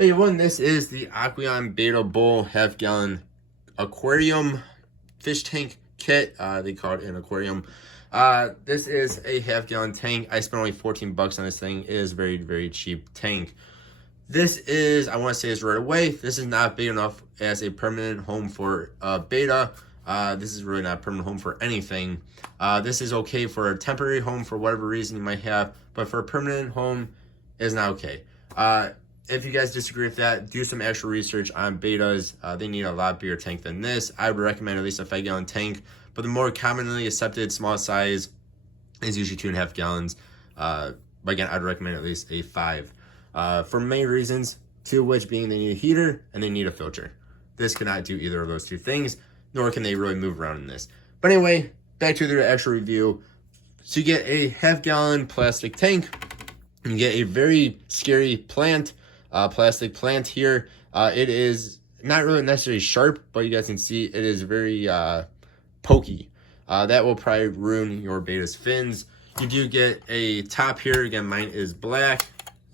Hey everyone, this is the Aqueon Betta Bowl half-gallon aquarium fish tank kit. They call it an aquarium. This is a half-gallon tank. I spent only 14 bucks on this thing. It is a very, very cheap tank. This is, I want to say this right away, this is not big enough as a permanent home for Betta. This is really not a permanent home for anything. This is okay for a temporary home for whatever reason you might have, but for a permanent home, it's not okay. If you guys disagree with that, do some actual research on Bettas. They need a lot bigger tank than this. I would recommend at least a 5-gallon tank, but the more commonly accepted small size is usually 2.5 gallons. But again, I'd recommend at least a 5. For main reasons, two of which being they need a heater and they need a filter. This cannot do either of those two things, nor can they really move around in this. But anyway, back to the actual review. So you get a half-gallon plastic tank. You get a very scary plastic plant here. It is not really necessarily sharp, but you guys can see it is very pokey. That will probably ruin your Betta's fins. You do get a top here. Again, mine is black.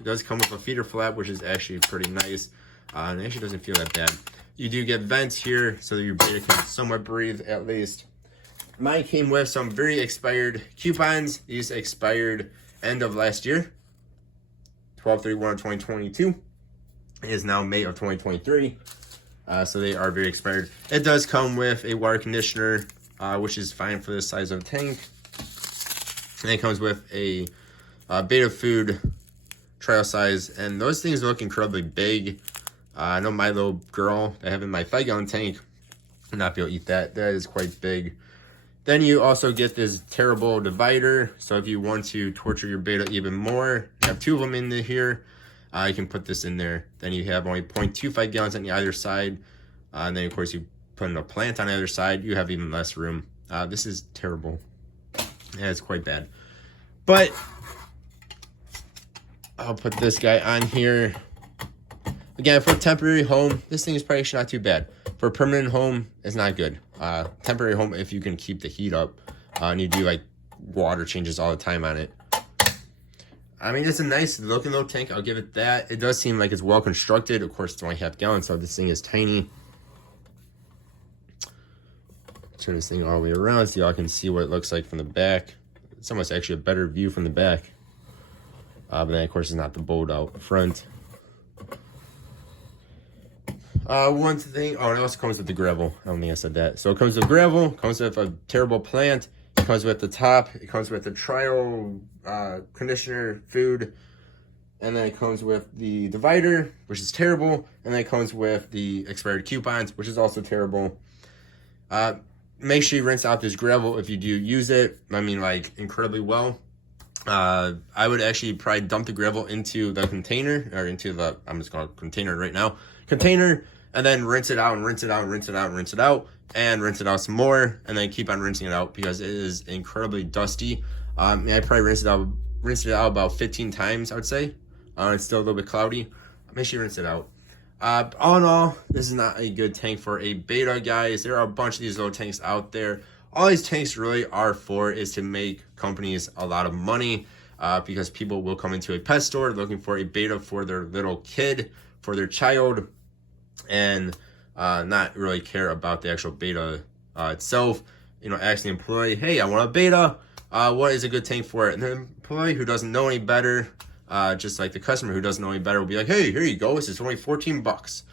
It does come with a feeder flap, which is actually pretty nice. And it actually doesn't feel that bad. You do get vents here so that your Betta can somewhat breathe at least. Mine came with some very expired coupons. These expired end of last year. 12/31 of 2022. It is now May of 2023. So they are very expired. It does come with a water conditioner, which is fine for this size of tank. And it comes with a Betta food trial size. And those things look incredibly big. I know my little girl I have in my 5-gallon tank will not be able to eat that. That is quite big. Then you also get this terrible divider. So if you want to torture your Betta even more, you have 2 of them in here. You can put this in there. Then you have only 0.25 gallons on either side. And then, of course, you put in a plant on the other side. You have even less room. This is terrible. Yeah, it's quite bad. But I'll put this guy on here. Again, for a temporary home, this thing is probably not too bad. For a permanent home, it's not good. Temporary home, if you can keep the heat up, and you do like water changes all the time on it. I mean, it's a nice looking little tank. I'll give it that. It does seem like it's well constructed. Of course, it's only half gallon, so this thing is tiny. Turn this thing all the way around so y'all can see what it looks like from the back. It's almost actually a better view from the back. But then, of course, it's not the bolt out front. One thing, oh, it also comes with the gravel. I don't think I said that. So it comes with gravel, comes with a terrible plant, it comes with the top, it comes with the trial conditioner, food, and then it comes with the divider, which is terrible, and then it comes with the expired coupons, which is also terrible. Make sure you rinse out this gravel if you do use it. I mean, like, incredibly well. I would actually probably dump the gravel into the container, or into the, I'm just going to container right now, container, and then rinse it out and rinse it out and rinse it out and rinse it out and rinse it out some more, and then keep on rinsing it out because it is incredibly dusty. I probably rinsed it out about 15 times, I would say. It's still a little bit cloudy. Make sure you rinse it out. All in all, this is not a good tank for a Betta, guys. There are a bunch of these little tanks out there. All these tanks really are for is to make companies a lot of money, because people will come into a pet store looking for a Betta for their little kid, for their child, and not really care about the actual Betta itself. You know, ask the employee, hey, I want a Betta. What is a good tank for it? And the employee who doesn't know any better, just like the customer who doesn't know any better, will be like, hey, here you go. This is only 14 bucks.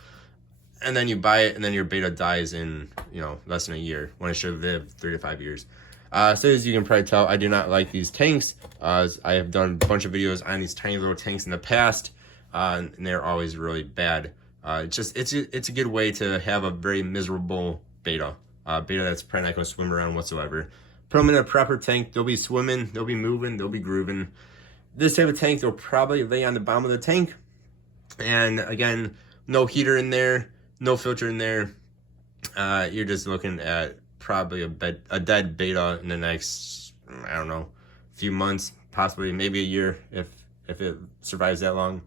And then you buy it, and then your Betta dies in, you know, less than a year when it should have lived 3 to 5 years. So as you can probably tell, I do not like these tanks. I have done a bunch of videos on these tiny little tanks in the past, and they're always really bad. It's a good way to have a very miserable Betta. Betta that's probably not going to swim around whatsoever. Put them in a proper tank. They'll be swimming. They'll be moving. They'll be grooving. This type of tank, they'll probably lay on the bottom of the tank. And again, no heater in there. No filter in there. You're just looking at probably a dead Betta in the next, I don't know, few months, possibly maybe a year if it survives that long.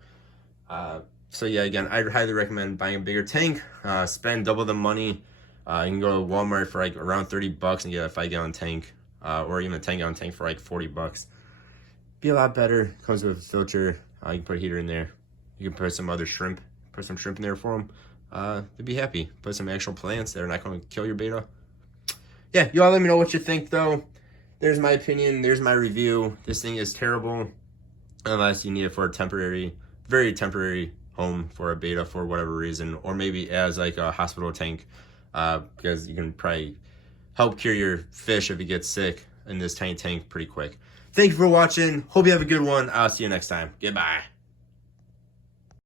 So yeah, again, I'd highly recommend buying a bigger tank. Spend double the money. You can go to Walmart for like around 30 bucks and get a 5-gallon tank, or even a 10-gallon tank for like 40 bucks. Be a lot better. Comes with a filter. You can put a heater in there. You can put some other shrimp. put some shrimp in there for them. They'd be happy. Put some actual plants that are not going to kill your betta. Yeah, you all let me know what you think, though. There's my opinion. There's my review. This thing is terrible unless you need it for a temporary, very temporary home for a betta for whatever reason, or maybe as like a hospital tank, because you can probably help cure your fish if it gets sick in this tiny tank pretty quick. Thank you for watching. Hope you have a good one. I'll see you next time. Goodbye.